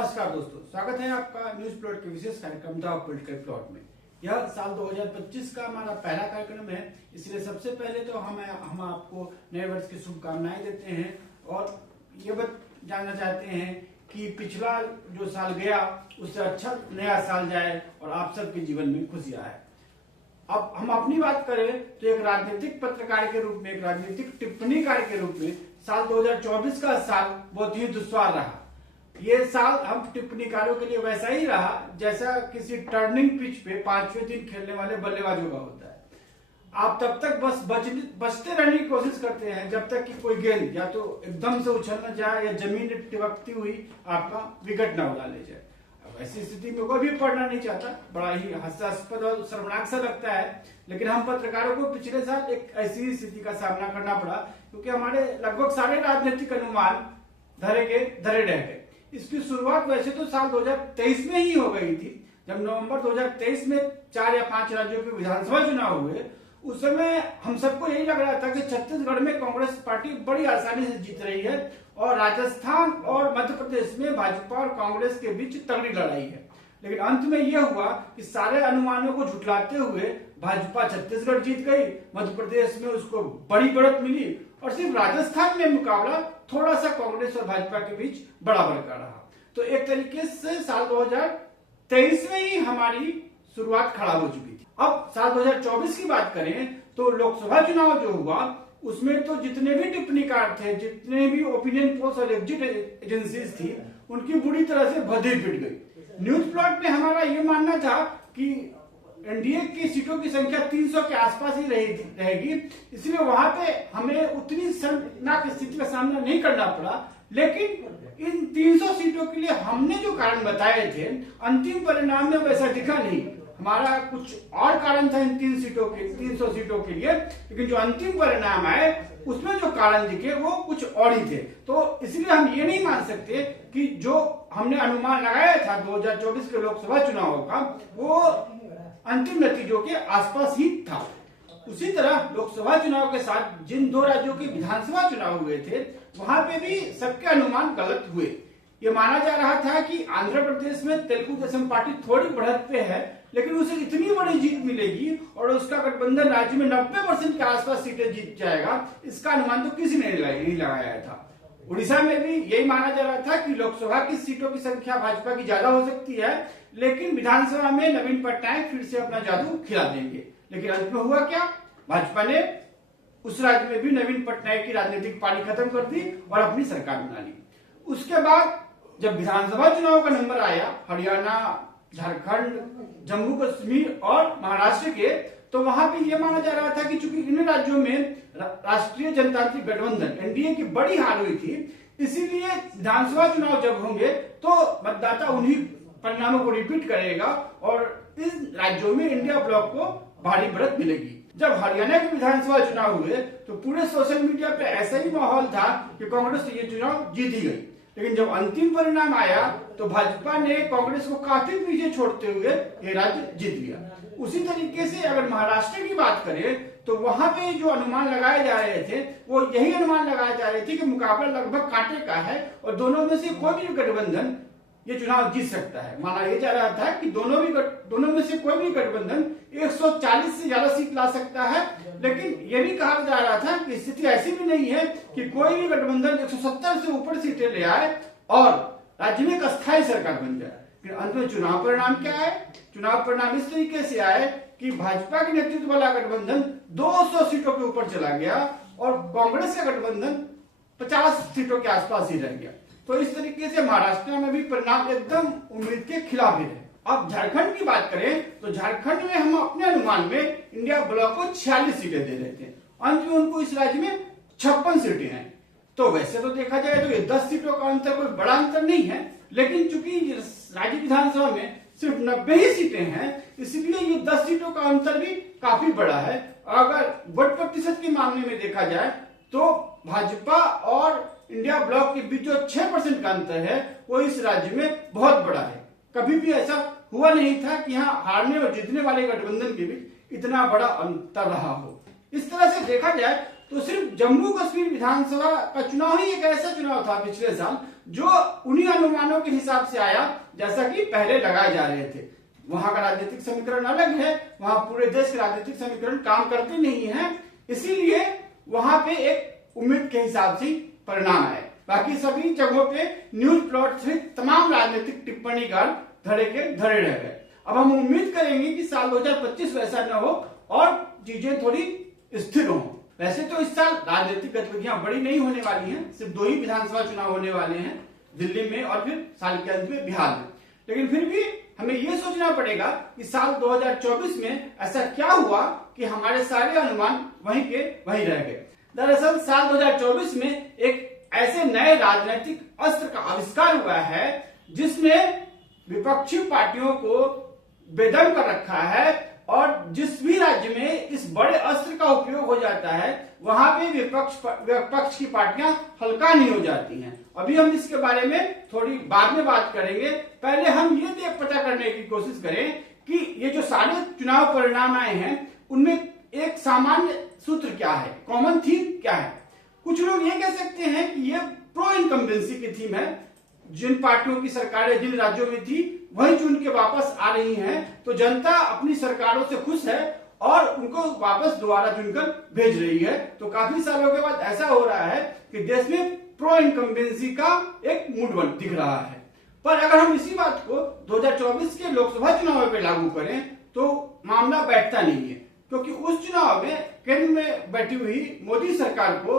नमस्कार दोस्तों, स्वागत है आपका न्यूज प्लॉट के विशेष कार्यक्रम द पॉलिटिकल प्लॉट में। यह साल 2025 का हमारा पहला कार्यक्रम है, इसलिए सबसे पहले तो हम आपको नए वर्ष की शुभकामनाएं देते हैं और ये जानना चाहते हैं कि पिछला जो साल गया उससे अच्छा नया साल जाए और आप सबके जीवन में खुशियां आए। अब हम अपनी बात करें तो एक राजनीतिक पत्रकार के रूप में, एक राजनीतिक टिप्पणीकार के रूप में साल 2024 का साल बहुत ही दुश्वार रहा। ये साल हम टिप्पणीकारों के लिए वैसा ही रहा जैसा किसी टर्निंग पिच पे 5वें दिन खेलने वाले बल्लेबाजों का होता है। आप तब तक बस बचते रहने की कोशिश करते हैं जब तक कि कोई गेंद या तो एकदम से उछल न जाए या जमीन टिपकती हुई आपका विकेट न उड़ा ले जाए। अब ऐसी स्थिति में कोई भी पढ़ना नहीं चाहता, बड़ा ही हास्यास्पद और शर्मनाक सा लगता है। लेकिन हम पत्रकारों को पिछले साल एक ऐसी स्थिति का सामना करना पड़ा क्योंकि हमारे लगभग सारे राजनीतिक अनुमान धरे रह गए। इसकी शुरुआत वैसे तो साल 2023 में ही हो गई थी, जब नवंबर 2023 में 4 या 5 राज्यों के विधानसभा चुनाव हुए। उस समय हम सबको यही लग रहा था कि छत्तीसगढ़ में कांग्रेस पार्टी बड़ी आसानी से जीत रही है और राजस्थान और मध्य प्रदेश में भाजपा और कांग्रेस के बीच तगड़ी लड़ाई है। लेकिन अंत में यह हुआ कि सारे अनुमानों को झुठलाते हुए भाजपा छत्तीसगढ़ जीत गई, मध्य प्रदेश में उसको बड़ी बढ़त मिली और सिर्फ राजस्थान में मुकाबला थोड़ा सा कांग्रेस और भाजपा के बीच बराबर का रहा। तो एक तरीके से साल 2023 में ही हमारी शुरुआत खराब हो चुकी थी। अब साल 2024 की बात करें तो लोकसभा चुनाव जो हुआ उसमें तो जितने भी टिप्पणीकार थे, जितने भी ओपिनियन पोल्स और एग्जिट एजेंसीज थी, उनकी बुरी तरह से भद्दी पिट गई। न्यूज प्लॉट में हमारा ये मानना था कि एनडीए की सीटों की संख्या 300 के आसपास ही रहेगी, इसलिए वहां पे हमें उतनी शर्मनाक स्थिति का सामना नहीं करना पड़ा। लेकिन इन 300 सीटों के लिए हमने जो कारण बताए थे, अंतिम परिणाम में वैसा दिखा नहीं। हमारा कुछ और कारण था इन 300 सीटों के लिए, लेकिन जो अंतिम परिणाम आए उसमें जो कारण दिखे वो कुछ और ही थे। तो इसलिए हम ये नहीं मान सकते कि जो हमने अनुमान लगाया था 2024 के लोकसभा चुनाव का वो अंतिम नतीजों के आसपास ही था। उसी तरह लोकसभा चुनाव के साथ जिन 2 राज्यों के विधानसभा चुनाव हुए थे वहां पे भी सबके अनुमान गलत हुए। ये माना जा रहा था कि आंध्र प्रदेश में तेलुगु देशम पार्टी थोड़ी बढ़त पे है, लेकिन उसे इतनी बड़ी जीत मिलेगी और उसका गठबंधन राज्य में 90% के आसपास सीटें जीत जाएगा, इसका अनुमान तो किसी ने नहीं लगाया था। उड़ीसा में भी यही माना जा रहा था कि लोकसभा की सीटों की संख्या भाजपा की ज्यादा हो सकती है, लेकिन विधानसभा में नवीन पटनायक फिर से अपना जादू खिला देंगे। लेकिन अंत में हुआ क्या? भाजपा ने उस राज्य में भी नवीन पटनायक की राजनीतिक पारी खत्म कर दी और अपनी सरकार बना ली। उसके बाद जब विधानसभा चुनाव का नंबर आया हरियाणा, झारखंड, जम्मू कश्मीर और महाराष्ट्र के, तो वहां भी ये माना जा रहा था कि चूंकि इन राज्यों में राष्ट्रीय जनतांत्रिक गठबंधन एनडीए की बड़ी हार हुई थी, इसीलिए विधानसभा चुनाव जब होंगे तो मतदाता उन्हीं परिणामों को रिपीट करेगा और इन राज्यों में इंडिया ब्लॉक को भारी बढ़त मिलेगी। जब हरियाणा के विधानसभा चुनाव हुए तो पूरे सोशल मीडिया पे ऐसा ही माहौल था कि कांग्रेस ये चुनाव जीत ही गई। लेकिन जब अंतिम परिणाम आया तो भाजपा ने कांग्रेस को काफी पीछे छोड़ते हुए ये राज्य जीत लिया। उसी तरीके से अगर महाराष्ट्र की बात करें तो वहां पे जो अनुमान लगाए जा रहे थे वो यही अनुमान लगाए जा रहे थे कि मुकाबला लगभग कांटे का है और दोनों में से कोई भी गठबंधन ये चुनाव जीत सकता है। माना यह जा रहा था कि दोनों में से कोई भी गठबंधन 140 से ज्यादा सीट ला सकता है, लेकिन यह भी कहा जा रहा था कि स्थिति ऐसी भी नहीं है कि कोई भी गठबंधन 170 से ऊपर सीटें ले आए और राज्य में एक अस्थायी सरकार बन जाए। फिर अंत में चुनाव परिणाम क्या है? चुनाव परिणाम इस तरीके से आए कि भाजपा के नेतृत्व वाला गठबंधन 200 सीटों के ऊपर चला गया और कांग्रेस का गठबंधन 50 सीटों के आसपास ही रह गया। तो इस तरीके से महाराष्ट्र में भी परिणाम एकदम उम्मीद के खिलाफ ही रहे। अब झारखंड की बात करें तो झारखंड में हम अपने अनुमान में इंडिया ब्लॉक को 46 सीटें दे रहे थे, अंत में उनको इस राज्य में 56 सीटें हैं। तो वैसे तो देखा जाए तो ये 10 सीटों का अंतर कोई बड़ा अंतर नहीं है, लेकिन चूंकि राज्य विधानसभा में सिर्फ 90 ही सीटें हैं, इसलिए ये 10 सीटों का अंतर भी काफी बड़ा है। अगर वोट प्रतिशत के मामले में देखा जाए तो भाजपा और इंडिया ब्लॉक के बीच जो 6% का अंतर है वो इस राज्य में बहुत बड़ा है। कभी भी ऐसा हुआ नहीं था कि यहाँ हारने और जीतने वाले गठबंधन के बीच इतना बड़ा अंतर रहा हो। इस तरह से देखा जाए तो सिर्फ जम्मू कश्मीर विधानसभा का चुनाव ही एक ऐसा चुनाव था पिछले साल जो उन्हीं अनुमानों के हिसाब से आया जैसा कि पहले लगाए जा रहे थे। वहां का राजनीतिक समीकरण अलग है, वहां पूरे देश के राजनीतिक समीकरण काम करते नहीं है, इसीलिए वहां पे एक उम्मीद के हिसाब से परिणाम आए। बाकी सभी जगहों पे न्यूज प्लॉट से तमाम राजनीतिक टिप्पणीकार धड़े के धड़े रह गए। अब हम उम्मीद करेंगे कि साल 2025 वैसा न हो और चीजें थोड़ी स्थिर हो। वैसे तो इस साल राजनीतिक गतिविधियां बड़ी नहीं होने वाली हैं, सिर्फ 2 ही विधानसभा चुनाव होने वाले हैं, दिल्ली में और फिर साल के अंत में बिहार में। लेकिन फिर भी हमें यह सोचना पड़ेगा कि साल 2024 में ऐसा क्या हुआ कि हमारे सारे अनुमान वहीं के वहीं रह गए। दरअसल साल 2024 में एक ऐसे नए राजनीतिक अस्त्र का आविष्कार हुआ है जिसने विपक्षी पार्टियों को बेदम कर रखा है, और जिस भी राज्य में इस बड़े अस्त्र का उपयोग हो जाता है वहां पे विपक्ष की पार्टियां हल्का नहीं हो जाती हैं। अभी हम इसके बारे में थोड़ी बाद में बात करेंगे। पहले हम ये पता करने की कोशिश करें कि ये जो सारे चुनाव परिणाम आए हैं उनमें एक सामान्य सूत्र क्या है, कॉमन थीम क्या है। कुछ लोग ये कह सकते हैं कि ये प्रो इनकम्बेंसी की थीम है, जिन पार्टियों की सरकारें जिन राज्यों में थी वही चुन के वापस आ रही हैं, तो जनता अपनी सरकारों से खुश है और उनको वापस दोबारा चुनकर भेज रही है। तो काफी सालों के बाद ऐसा हो रहा है कि देश में प्रो इनकम्बेंसी का एक मूड दिख रहा है। पर अगर हम इसी बात को 2024 के लोकसभा चुनाव में लागू करें तो मामला बैठता नहीं है, क्योंकि उस चुनाव में केंद्र में बैठी हुई मोदी सरकार को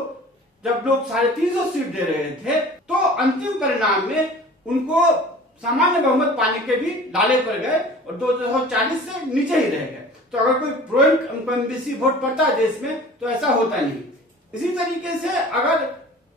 जब लोग 350 सीट दे रहे थे तो अंतिम परिणाम में उनको सामान्य बहुमत पाने के भी लाले पड़ गए और 240 से नीचे ही रह गए। तो अगर कोई प्रो इनकम्बेंसी वोट पड़ता है देश में तो ऐसा होता नहीं। इसी तरीके से अगर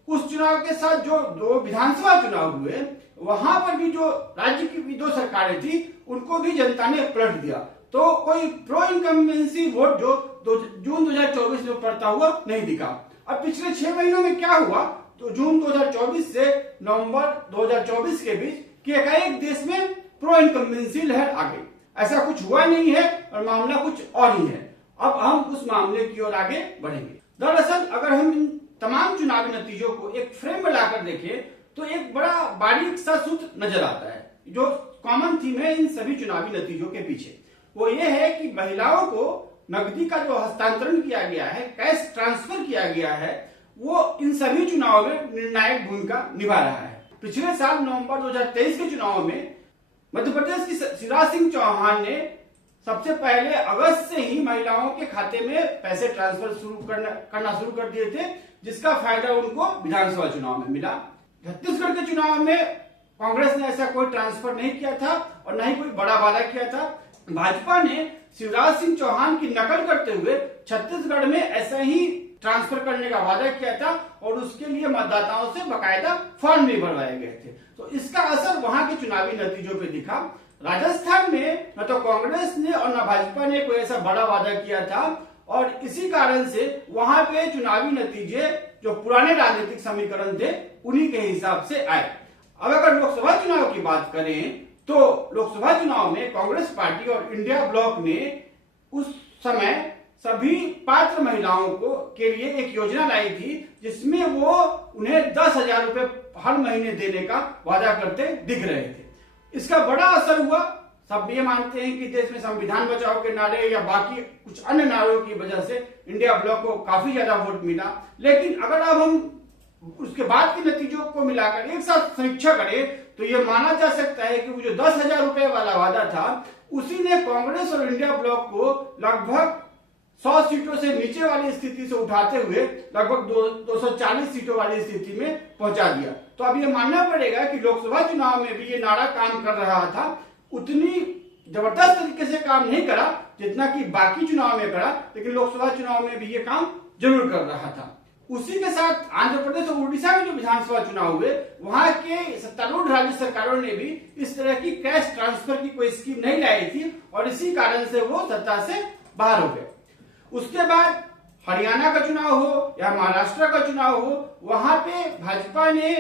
उस चुनाव के साथ जो 2 विधानसभा चुनाव हुए वहां पर भी जो राज्य की भी 2 सरकारें थी उनको भी जनता ने पलट दिया, तो कोई प्रो इनकम्बेंसी वोट जो जून 2024 में पड़ता हुआ नहीं दिखा। अब पिछले 6 महीनों में क्या हुआ, तो जून 2024 से नवंबर 2024 के बीच कि एकाएक देश में प्रो इनकम्बेंसी लहर आ गई। ऐसा कुछ हुआ नहीं है और मामला कुछ और ही है। अब हम उस मामले की ओर आगे बढ़ेंगे। दरअसल अगर हम इन तमाम चुनावी नतीजों को एक फ्रेम में लाकर देखें तो एक बड़ा बारीक सा सूत्र नजर आता है जो कॉमन थीम है इन सभी चुनावी नतीजों के पीछे। वो ये है कि महिलाओं को नकदी का जो हस्तांतरण किया गया है, कैश ट्रांसफर किया गया है, वो इन सभी चुनावों में निर्णायक भूमिका निभा रहा है। पिछले साल नवंबर 2023 के चुनाव में मध्य प्रदेश की शिवराज सिंह चौहान ने सबसे पहले अगस्त से ही महिलाओं के खाते में पैसे ट्रांसफर करना शुरू कर दिए थे, जिसका फायदा उनको विधानसभा चुनाव में मिला। छत्तीसगढ़ के चुनाव में कांग्रेस ने ऐसा कोई ट्रांसफर नहीं किया था और न ही कोई बड़ा वादा किया था। भाजपा ने शिवराज सिंह चौहान की नकल करते हुए छत्तीसगढ़ में ऐसा ही ट्रांसफर करने का वादा किया था और उसके लिए मतदाताओं से बकायदा फॉर्म भी भरवाए गए थे। तो इसका असर वहां के चुनावी नतीजों पे दिखा। राजस्थान में न तो कांग्रेस ने और न भाजपा ने कोई ऐसा बड़ा वादा किया था और इसी कारण से वहां पे चुनावी नतीजे जो पुराने राजनीतिक समीकरण थे उन्हीं के हिसाब से आए। अब अगर लोकसभा चुनाव की बात करें तो लोकसभा चुनाव में कांग्रेस पार्टी और इंडिया ब्लॉक ने उस समय सभी पात्र महिलाओं को के लिए एक योजना लाई थी जिसमें वो उन्हें 10,000 रुपए हर महीने देने का वादा करते दिख रहे थे। इसका बड़ा असर हुआ। सब ये मानते हैं कि देश में संविधान बचाओ के नारे या बाकी कुछ अन्य नारों की वजह से इंडिया ब्लॉक को काफी ज्यादा वोट मिला। लेकिन अगर अब हम उसके बाद के नतीजों को मिलाकर एक साथ समीक्षा करें तो ये माना जा सकता है कि वो जो 10,000 रुपए वाला वादा था उसी ने कांग्रेस और इंडिया ब्लॉक को लगभग 100 सीटों से नीचे वाली स्थिति से उठाते हुए लगभग 240 सीटों वाली स्थिति में पहुंचा दिया। तो अब ये मानना पड़ेगा कि लोकसभा चुनाव में भी ये नारा काम कर रहा था, उतनी जबरदस्त तरीके से काम नहीं करा जितना कि बाकी चुनाव में करा, लेकिन लोकसभा चुनाव में भी ये काम जरूर कर रहा था। उसी के साथ आंध्र प्रदेश और उड़ीसा में जो विधानसभा चुनाव हुए वहां के सत्तारूढ़ राज्य सरकारों ने भी इस तरह की कैश ट्रांसफर की कोई स्कीम नहीं लाई थी और इसी कारण से वो सत्ता से बाहर हो गए। उसके बाद हरियाणा का चुनाव हो या महाराष्ट्र का चुनाव हो, वहां पे भाजपा ने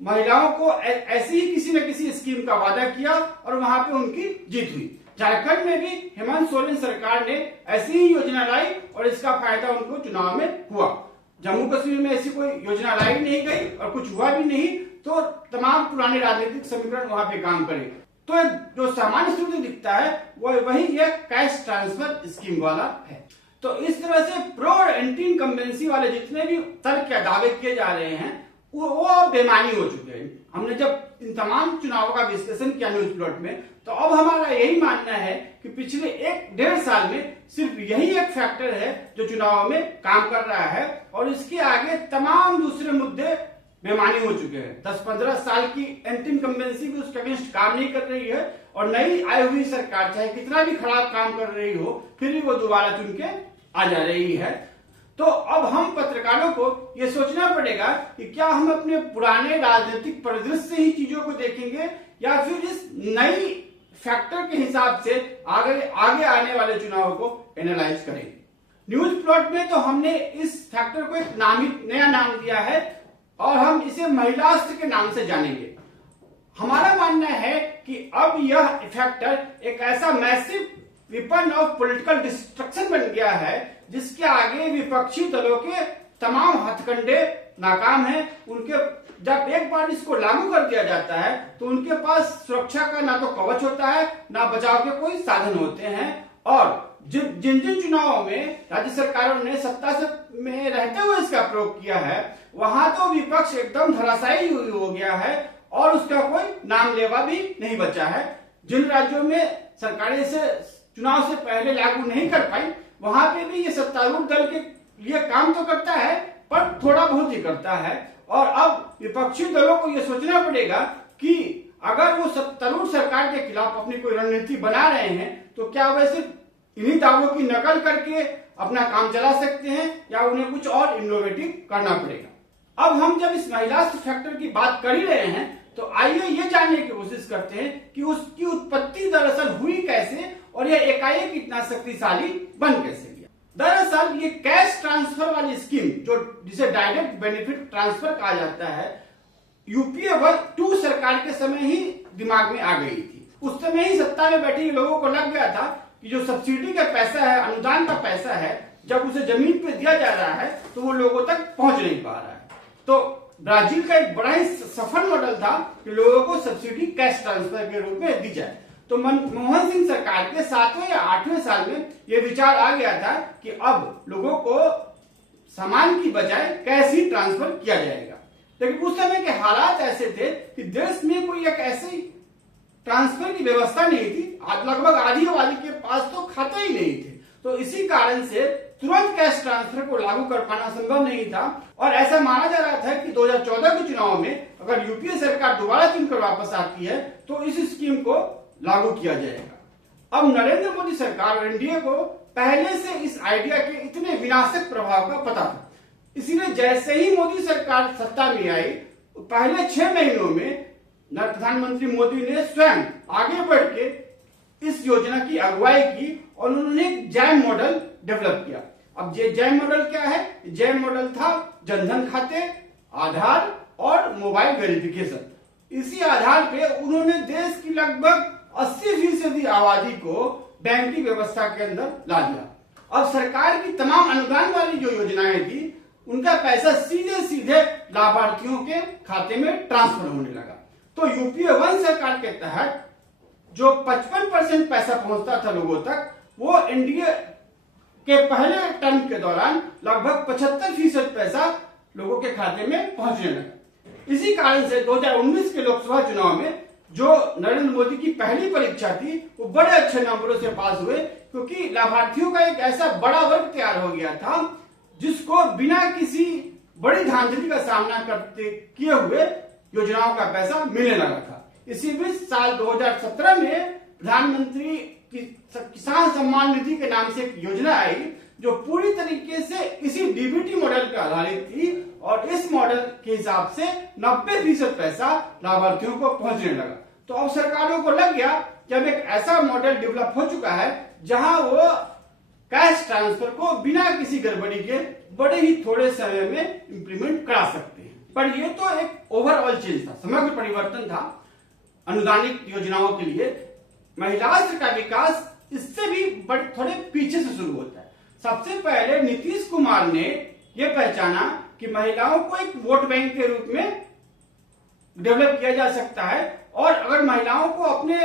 महिलाओं को ऐसी ही किसी न किसी स्कीम का वादा किया और वहां पे उनकी जीत हुई। झारखंड में भी हेमंत सोरेन सरकार ने ऐसी ही योजना लाई और इसका फायदा उनको चुनाव में हुआ। जम्मू कश्मीर में ऐसी कोई योजना लाई नहीं गई और कुछ हुआ भी नहीं, तो तमाम पुराने राजनीतिक समीकरण वहां पे काम करे। तो जो सामान्य स्थिति दिखता है वो वही ये कैश ट्रांसफर स्कीम वाला है। तो इस तरह से प्रो और एंटी इनकम्बेंसी वाले जितने भी तर्क या दावे किए जा रहे हैं वो बेमानी हो चुके हैं। हमने जब इन तमाम चुनावों का विश्लेषण किया न्यूज प्लॉट में, तो अब हमारा यही मानना है कि पिछले 1-1.5 साल में सिर्फ यही एक फैक्टर है जो चुनाव में काम कर रहा है, और इसके आगे तमाम दूसरे मुद्दे बेमानी हो चुके हैं। 10-15 साल की एंटी इनकम्बेंसी भी उसके अगेंस्ट काम नहीं कर रही है, और नई आई हुई सरकार चाहे कितना भी खराब काम कर रही हो फिर भी वो दोबारा चुन के आ जा रही है। तो अब हम पत्रकारों को ये सोचना पड़ेगा कि क्या हम अपने पुराने राजनीतिक परिदृश्य से ही चीजों को देखेंगे या फिर इस नई फैक्टर के हिसाब से आगे आने वाले चुनाव को एनालाइज करेंगे। न्यूज प्लॉट में तो हमने इस फैक्टर को एक नया नाम दिया है और हम इसे महिलास्त्र के नाम से जानेंगे। हमारा मानना है कि अब यह फैक्टर एक ऐसा massive weapon of political destruction बन गया है जिसके आगे विपक्षी दलों के तमाम हथकंडे नाकाम हैं। उनके जब एक बार इसको लागू कर दिया जाता है तो उनके पास सुरक्षा का ना तो कवच होता है ना बचाव के कोई साधन होते हैं, और जिन जिन चुनावों में राज्य सरकारों ने सत्ता में रहते हुए इसका प्रयोग किया है वहां तो विपक्ष एकदम धराशायी हो गया है और उसका कोई नाम लेवा भी नहीं बचा है। जिन राज्यों में सरकारें इसे चुनाव से पहले लागू नहीं कर पाई वहां पे भी ये सत्तारूढ़ दल के लिए काम तो करता है पर थोड़ा बहुत ही करता है, और अब विपक्षी दलों को ये सोचना पड़ेगा कि अगर वो सत्तारूढ़ सरकार के खिलाफ अपनी कोई रणनीति बना रहे हैं तो क्या वह सिर्फ इन्हीं दावों की नकल करके अपना काम चला सकते हैं या उन्हें कुछ और इनोवेटिव करना पड़ेगा। अब हम जब इस महिलास्त्र फैक्टर की बात कर ही रहे हैं तो आइए ये जानने की कोशिश करते हैं कि उसकी उत्पत्ति दरअसल हुई कैसे और यह एकाएक इतना शक्तिशाली बन कैसे गया। दरअसल ये कैश ट्रांसफर वाली स्कीम जिसे डायरेक्ट बेनिफिट ट्रांसफर कहा जाता है, यूपीए 2 सरकार के समय ही दिमाग में आ गई थी। उस समय ही सत्ता में बैठे लोगों को लग गया था कि जो सब्सिडी का पैसा है, अनुदान का पैसा है, जब उसे जमीन पे दिया जा रहा है तो वो लोगों तक पहुंच नहीं पा रहा है। तो ब्राजील का एक बड़ा ही सफल मॉडल था कि लोगों को सब्सिडी कैश ट्रांसफर के रूप में दी जाए। तो मनमोहन सिंह सरकार के 7वें या 8वें साल में यह विचार आ गया था कि अब लोगों को सामान की बजाय कैश ही ट्रांसफर किया जाएगा। लेकिन उस समय के हालात ऐसे थे कि देश में कोई एक ऐसी ट्रांसफर की व्यवस्था नहीं थी, लगभग आधी आबादी के पास तो खाते ही नहीं थे। तो इसी कारण से तुरंत कैश ट्रांसफर को लागू कर पाना संभव नहीं था, और ऐसा माना जा रहा था कि 2014 के चुनाव में अगर यूपीए सरकार दोबारा चुनकर वापस आती है तो इस स्कीम को लागू किया जाएगा। अब नरेंद्र मोदी सरकार और एनडीए को पहले से इस आइडिया के इतने विनाशक प्रभाव का पता था, इसीलिए जैसे ही मोदी सरकार सत्ता में आई पहले 6 महीनों में प्रधानमंत्री मोदी ने स्वयं आगे बढ़ के इस योजना की अगुवाई की और उन्होंने एक जैम मॉडल डेवलप किया। अब ये जैम मॉडल क्या है? जैम मॉडल था जनधन खाते, आधार और मोबाइल वेरिफिकेशन। इसी आधार पे उन्होंने देश की लगभग 80% आबादी को बैंकिंग व्यवस्था के अंदर ला दिया। अब सरकार की तमाम अनुदान वाली जो योजनाएं थी उनका पैसा सीधे सीधे लाभार्थियों के खाते में ट्रांसफर होने लगा। तो यूपीए 1 सरकार के तहत जो 55% पैसा पहुंचता था लोगों तक, वो एनडीए के पहले टर्म के दौरान लगभग 75% पैसा लोगों के खाते में पहुंचने लगा। इसी कारण से 2019 के लोकसभा चुनाव में जो नरेंद्र मोदी की पहली परीक्षा थी वो बड़े अच्छे नंबरों से पास हुए, क्योंकि लाभार्थियों का एक ऐसा बड़ा वर्ग तैयार हो गया था जिसको बिना किसी बड़ी धांधली का सामना किए हुए योजनाओं का पैसा मिलने लगा था। इसी बीच साल 2017 में प्रधानमंत्री किसान सम्मान निधि के नाम से एक योजना आई जो पूरी तरीके से इसी डीबीटी मॉडल पर आधारित थी, और इस मॉडल के हिसाब से 90% पैसा लाभार्थियों को पहुंचने लगा। तो अब सरकारों को लग गया कि अब एक ऐसा मॉडल डेवलप हो चुका है जहां वो कैश ट्रांसफर को बिना किसी गड़बड़ी के बड़े ही थोड़े समय में इंप्लीमेंट करा सकते हैं। पर यह तो एक ओवरऑल चेंज था, समग्र परिवर्तन था अनुदानित योजनाओं के लिए। महिलास्त्र का विकास इससे भी थोड़े पीछे से शुरू होता है। सबसे पहले नीतीश कुमार ने ये पहचाना कि महिलाओं को एक वोट बैंक के रूप में डेवलप किया जा सकता है, और अगर महिलाओं को अपने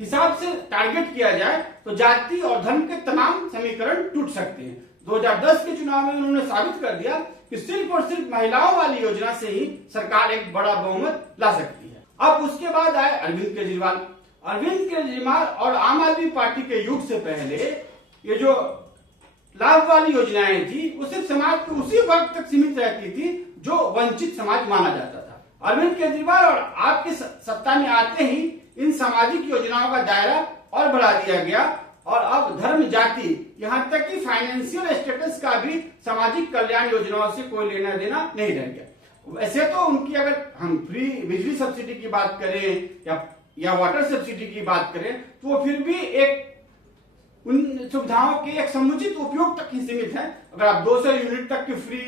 हिसाब से टारगेट किया जाए तो जाति और धर्म के तमाम समीकरण टूट सकते हैं। 2010 के चुनाव में उन्होंने साबित कर दिया कि सिर्फ और सिर्फ महिलाओं वाली योजना से ही सरकार एक बड़ा बहुमत ला सकती है। अब उसके बाद आए अरविंद केजरीवाल। अरविंद केजरीवाल और आम आदमी पार्टी के युग से पहले ये जो लाभ वाली योजनाएं थी वो सिर्फ समाज के उसी वर्ग तक सीमित रहती थी जो वंचित समाज माना जाता था। अरविंद केजरीवाल और आपकी सत्ता में आते ही इन सामाजिक योजनाओं का दायरा और बढ़ा दिया गया, और अब धर्म, जाति, यहाँ तक कि फाइनेंशियल स्टेटस का भी सामाजिक कल्याण योजनाओं से कोई लेना देना नहीं रह गया। वैसे तो उनकी अगर हम फ्री बिजली सब्सिडी की बात करें या वाटर सब्सिडी की बात करें तो वो फिर भी एक उन सुविधाओं के एक समुचित उपयोग तक ही सीमित है। अगर आप 200 यूनिट तक की फ्री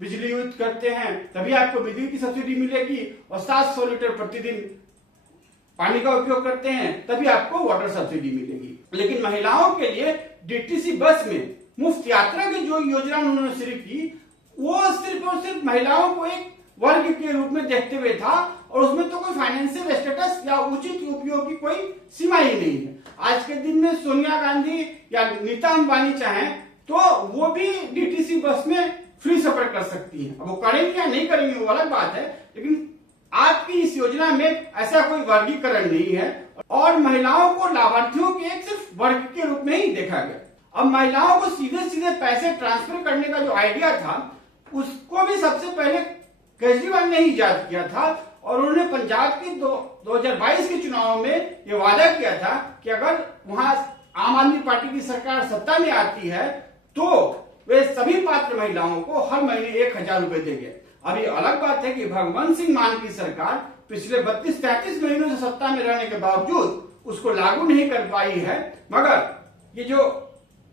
बिजली यूज करते हैं तभी आपको बिजली की सब्सिडी मिलेगी, और 700 लीटर प्रतिदिन पानी का उपयोग करते हैं तभी आपको वाटर सब्सिडी मिलेगी। लेकिन महिलाओं के लिए डीटीसी बस में मुफ्त यात्रा की जो योजना उन्होंने शुरू की वो सिर्फ और सिर्फ महिलाओं को एक वर्ग के रूप में देखते हुए था, और उसमें तो कोई फाइनेंशियल स्टेटस या उचित उपयोग की कोई सीमा ही नहीं है। आज के दिन में सोनिया गांधी या नीता अंबानी चाहें तो वो भी डीटीसी बस में फ्री सफर कर सकती हैं। अब वो करेंगे या नहीं करेंगे वो अलग बात है, लेकिन आपकी इस योजना में ऐसा कोई वर्गीकरण नहीं है, और महिलाओं को लाभार्थियों के एक सिर्फ वर्ग के रूप में ही देखा गया। अब महिलाओं को सीधे सीधे पैसे ट्रांसफर करने का जो आइडिया था उसको भी सबसे पहले केजरीवाल ने ही इजाद किया था, और उन्होंने पंजाब की 2022 के चुनाव में ये वादा किया था कि अगर वहां आम आदमी पार्टी की सरकार सत्ता में आती है तो वे सभी पात्र महिलाओं को हर महीने 1000 रुपए देंगे। अभी अलग बात है कि भगवंत सिंह मान की सरकार पिछले 32-33 महीनों से सत्ता में रहने के बावजूद उसको लागू नहीं कर पाई है, मगर ये जो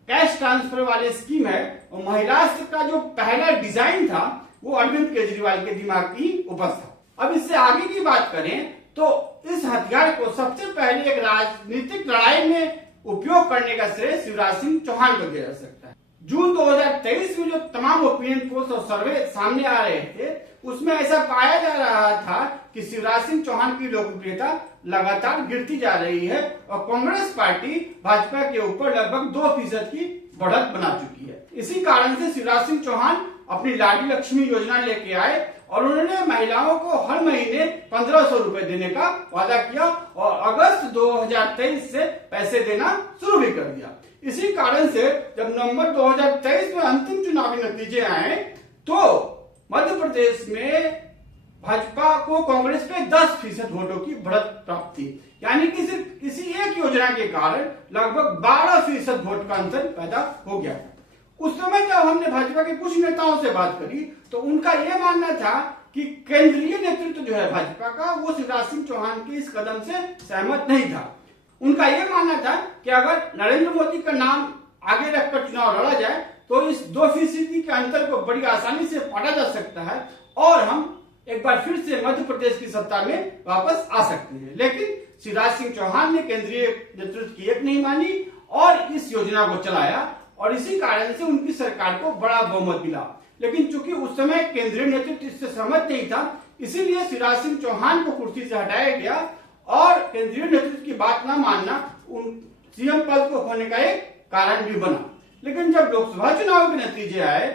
कैश ट्रांसफर वाली स्कीम है और महिला का जो पहला डिजाइन था वो अरविंद केजरीवाल के दिमाग की उपज था। अब इससे आगे की बात करें तो इस हथियार को सबसे पहले एक राजनीतिक लड़ाई में उपयोग करने का श्रेय शिवराज सिंह चौहान को दिया जा सकता है। जून 2023 में जो तमाम ओपिनियन पोल्स और सर्वे सामने आ रहे थे उसमें ऐसा पाया जा रहा था कि शिवराज सिंह चौहान की लोकप्रियता लगातार गिरती जा रही है, और कांग्रेस पार्टी भाजपा के ऊपर लगभग 2% की बढ़त बना चुकी है। इसी कारण से शिवराज सिंह चौहान अपनी लाडली लक्ष्मी योजना लेके आए, और उन्होंने महिलाओं को हर महीने 1500 रुपए देने का वादा किया, और अगस्त 2023 से पैसे देना शुरू भी कर दिया। इसी कारण से जब नवंबर 2023 में अंतिम चुनावी नतीजे आए तो मध्य प्रदेश में भाजपा को कांग्रेस पे 10% वोटों की बढ़त प्राप्त थी, यानी कि सिर्फ इसी एक योजना के कारण लगभग 12% वोट का अंतर पैदा हो गया। उस समय जब हमने भाजपा के कुछ नेताओं से बात करी तो उनका यह मानना था कि केंद्रीय नेतृत्व जो है भाजपा का वो शिवराज सिंह चौहान के इस कदम से सहमत नहीं था। उनका यह मानना था कि अगर नरेंद्र मोदी का नाम आगे रखकर चुनाव लड़ा जाए तो इस 2% के अंतर को बड़ी आसानी से पाटा जा सकता है, और हम एक बार फिर से मध्य प्रदेश की सत्ता में वापस आ सकते हैं। लेकिन शिवराज सिंह चौहान ने केंद्रीय नेतृत्व की एक नहीं मानी और इस योजना को चलाया, और इसी कारण से उनकी सरकार को बड़ा बहुमत मिला। लेकिन चूंकि उस समय केंद्रीय नेतृत्व इससे सहमत नहीं था, इसीलिए शिवराज सिंह चौहान को कुर्सी से हटाया गया, और केंद्रीय नेतृत्व की बात न मानना उन सीएम पद को होने का एक कारण भी बना। लेकिन जब लोकसभा चुनाव के नतीजे आए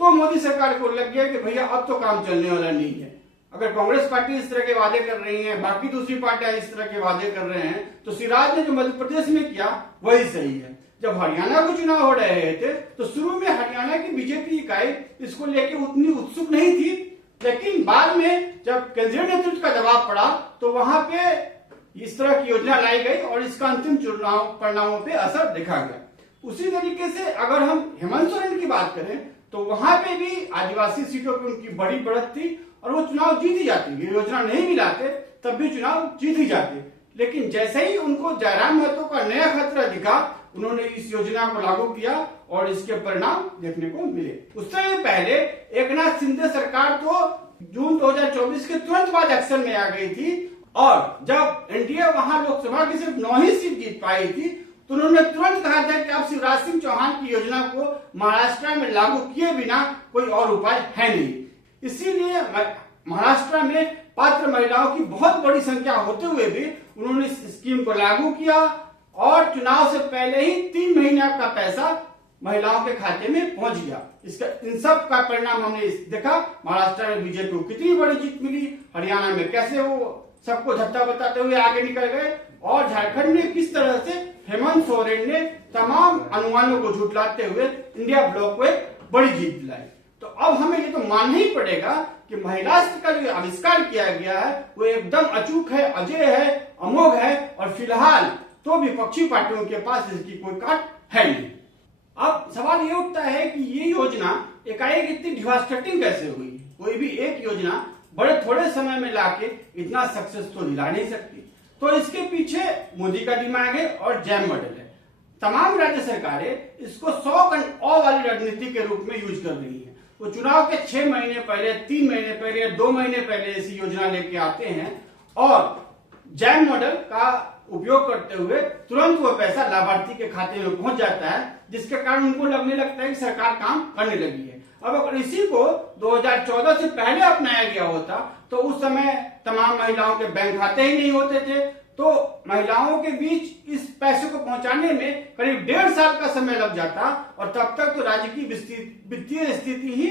तो मोदी सरकार को लग गया कि भैया अब तो काम चलने वाला नहीं है। अगर कांग्रेस पार्टी इस तरह के वादे कर रही है, बाकी दूसरी पार्टियां इस तरह के वादे कर रहे हैं, तो शिवराज ने जो मध्य प्रदेश में किया वही सही है। जब हरियाणा को चुनाव हो रहे थे तो शुरू में हरियाणा की बीजेपी इकाई इसको लेकर उतनी उत्सुक नहीं थी, लेकिन बाद में जब केंद्रीय नेतृत्व का दबाव पड़ा तो वहां पे इस तरह की योजना लाई गई और इसका अंतिम चुनाव परिणामों पे असर देखा गया। उसी तरीके से अगर हम हेमंत सोरेन की बात करें तो वहां पे भी आदिवासी सीटों पे उनकी बड़ी बढ़त थी और वो चुनाव जीत ही जाती। ये योजना नहीं मिलाते तब भी चुनाव जीत ही जाते, लेकिन जैसे ही उनको जयराम महतो का नया खतरा दिखा उन्होंने इस योजना को लागू किया और इसके परिणाम देखने को मिले। उससे पहले एकनाथ शिंदे सरकार तो जून 2024 के तुरंत बाद एक्शन में आ गई थी, और जब एनडीए वहां लोकसभा की सिर्फ 9 ही सीट जीत पाई थी तो उन्होंने तुरंत कहा था कि अब शिवराज सिंह चौहान की योजना को महाराष्ट्र में लागू किए बिना कोई और उपाय है नहीं। इसीलिए महाराष्ट्र में पात्र महिलाओं की बहुत बड़ी संख्या होते हुए भी उन्होंने इस स्कीम को लागू किया और चुनाव से पहले ही 3 महीने का पैसा महिलाओं के खाते में पहुंच गया। इसका इन सब का परिणाम हमने देखा। महाराष्ट्र में बीजेपी को कितनी बड़ी जीत मिली, हरियाणा में कैसे वो सबको धत्ता बताते हुए आगे निकल गए, और झारखंड में किस तरह से हेमंत सोरेन ने तमाम अनुमानों को झुठलाते हुए इंडिया ब्लॉक को एक बड़ी जीत दिलाई। तो अब हमें ये तो मानना ही पड़ेगा कि महिलास्त्र का जो आविष्कार किया गया है वो एकदम अचूक है, अजय है, अमोघ है, और फिलहाल तो विपक्षी पार्टियों के पास इसकी कोई काट है नहीं। अब सवाल ये उठता है कि ये योजना एकाएक इतनी डिवास्टेटिंग कैसे हुई? कोई भी एक योजना बड़े थोड़े समय में लाके इतना सक्सेस तो दिला नहीं सकती। तो इसके पीछे मोदी का दिमाग है और जैम मॉडल है। तमाम राज्य सरकारें इसको 100 और वाली रणनीति के रूप में यूज कर रही है। वो चुनाव के 6 महीने पहले, 3 महीने पहले, 2 महीने पहले ऐसी योजना लेके आते हैं और जैम मॉडल का उपयोग करते हुए तुरंत वो पैसा लाभार्थी के खाते में पहुंच जाता है, जिसके कारण उनको लगने लगता है कि सरकार काम करने लगी है। अब अगर इसी को 2014 से पहले अपनाया गया होता तो उस समय तमाम महिलाओं के बैंक खाते ही नहीं होते थे, तो महिलाओं के बीच इस पैसे को पहुंचाने में करीब 1.5 साल का समय लग जाता, और तब तक तो राज्य की वित्तीय स्थिति ही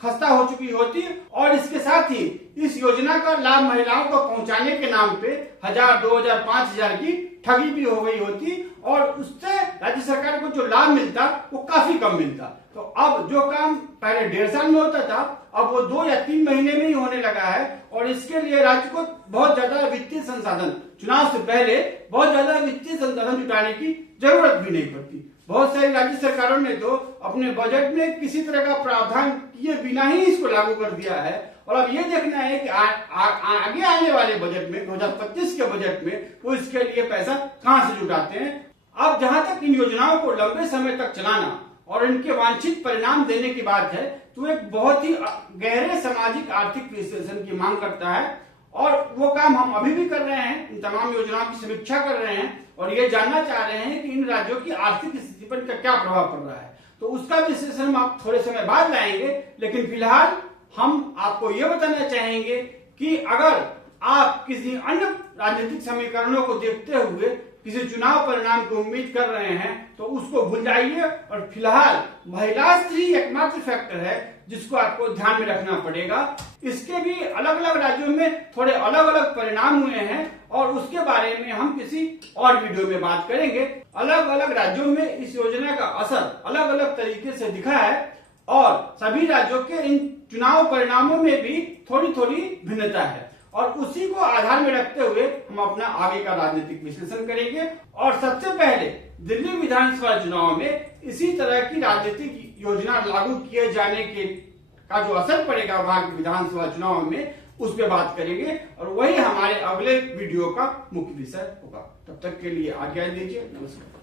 खस्ता हो चुकी होती, और इसके साथ ही इस योजना का लाभ महिलाओं को पहुंचाने के नाम पे 1000, 2000, 5000 की ठगी भी हो गई होती, और उससे राज्य सरकार को जो लाभ मिलता वो काफी कम मिलता। तो अब जो काम पहले 1.5 साल में होता था अब वो 2 या 3 महीने में ही होने लगा है, और इसके लिए राज्य को बहुत ज्यादा वित्तीय संसाधन, चुनाव से पहले बहुत ज्यादा वित्तीय संसाधन जुटाने की जरूरत भी नहीं पड़ती। बहुत सारी राज्य सरकारों ने तो अपने बजट में किसी तरह का प्रावधान किए बिना ही इसको लागू कर दिया है, और अब ये देखना है कि आगे आने वाले बजट में 2025 के बजट में वो इसके लिए पैसा कहां से जुटाते हैं। अब जहां तक इन योजनाओं को लंबे समय तक चलाना और इनके वांछित परिणाम देने की बात है तो एक बहुत ही गहरे सामाजिक आर्थिक विश्लेषण की मांग करता है, और वो काम हम अभी भी कर रहे हैं। इन तमाम योजनाओं की समीक्षा कर रहे हैं और ये जानना चाह रहे हैं कि इन राज्यों की आर्थिक स्थिति पर क्या प्रभाव पड़ रहा है। तो उसका विश्लेषण हम आप थोड़े समय बाद लाएंगे, लेकिन फिलहाल हम आपको ये बताना चाहेंगे कि अगर आप किसी अन्य राजनीतिक समीकरणों को देखते हुए किसी चुनाव परिणाम की उम्मीद कर रहे हैं तो उसको भूल जाइए, और फिलहाल महिलास्त्र ही एकमात्र फैक्टर है जिसको आपको ध्यान में रखना पड़ेगा। इसके भी अलग अलग राज्यों में थोड़े अलग अलग परिणाम हुए हैं, और उसके बारे में हम किसी और वीडियो में बात करेंगे। अलग अलग राज्यों में इस योजना का असर अलग अलग तरीके से दिखा है, और सभी राज्यों के इन चुनाव परिणामों में भी थोड़ी थोड़ी भिन्नता है, और उसी को आधार में रखते हुए हम अपना आगे का राजनीतिक विश्लेषण करेंगे। और सबसे पहले दिल्ली विधानसभा चुनाव में इसी तरह की राजनीतिक योजना लागू किए जाने के का जो असर पड़ेगा वहां के विधानसभा चुनाव में, उस पर बात करेंगे, और वही हमारे अगले वीडियो का मुख्य विषय होगा। तब तक के लिए आज्ञा दीजिए। नमस्कार।